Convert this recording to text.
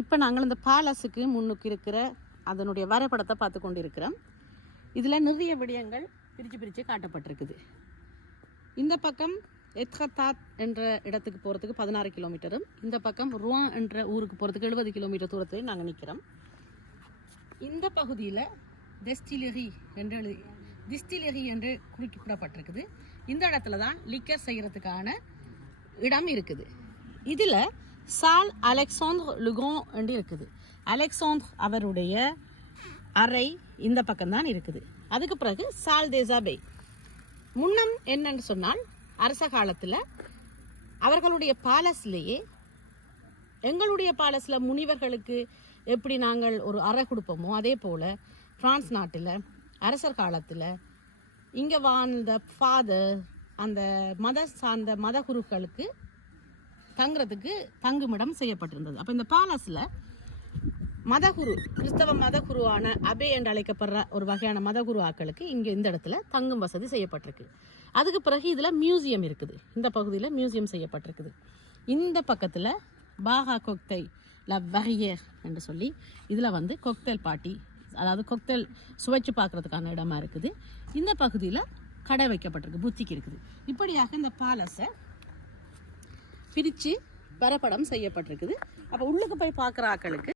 இப்போ நாங்கள் இந்த பேலஸுக்கு முன்னுக்கு இருக்கிற அதனுடைய வரைபடத்தை பார்த்து கொண்டு இருக்கிறோம். இதில் நிறைய விடயங்கள் பிரித்து காட்டப்பட்டிருக்குது. இந்த பக்கம் எத்கத்தாத் என்ற இடத்துக்கு போகிறதுக்கு 16 கிலோமீட்டரும், இந்த பக்கம் ருவான் என்ற ஊருக்கு போகிறதுக்கு 70 கிலோமீட்டர் தூரத்தில் நாங்கள் நிற்கிறோம். இந்த பகுதியில் டிஸ்டிலரி என்று குறிப்பிடப்பட்டிருக்குது. இந்த இடத்துல தான் லிக்கர் செய்கிறதுக்கான இடம் இருக்குது. இதில் சால் அலெக்சாண்டர் லுக்ரான் என்று இருக்குது. அலெக்சாண்டர் அவருடைய அறை இந்த பக்கம்தான் இருக்குது. அதுக்கு பிறகு சால் தேசாபே. முன்னம் என்னன்னு சொன்னால், அரச காலத்தில் அவர்களுடைய பாலஸ்லேயே எங்களுடைய பாலஸில் முனிவர்களுக்கு எப்படி நாங்கள் ஒரு அறை கொடுப்போமோ அதே போல் பிரான்ஸ் நாட்டில் அரசர் காலத்தில் இங்கே வாழ்ந்த ஃபாதர் அந்த சார்ந்த மத குருக்களுக்கு தங்குறதுக்கு தங்குமிடம் செய்யப்பட்டிருந்தது. அப்போ இந்த பாலஸில் மதகுரு, கிறிஸ்தவ மதகுருவான அபே என்று அழைக்கப்படுற ஒரு வகையான மதகுரு ஆக்களுக்கு இங்கே இந்த இடத்துல தங்கும் வசதி செய்யப்பட்டிருக்கு. அதுக்கு பிறகு இதில் மியூசியம் இருக்குது. இந்த பகுதியில் மியூசியம் செய்யப்பட்டிருக்குது. இந்த பக்கத்தில் பாகா கொக்தை ல வரியர் என்று சொல்லி இதில் வந்து கொக்தேல் பாட்டி, அதாவது கொக்தேல் சுவைச்சு பார்க்குறதுக்கான இடமா இருக்குது. இந்த பகுதியில் கடை வைக்கப்பட்டிருக்கு, புத்திக்கு இருக்குது. இப்படியாக இந்த பாலஸை பிரித்து வரைபடம் செய்யப்பட்டிருக்குது. அப்போ உள்ளுக்கு போய் பார்க்குற ஆக்களுக்கு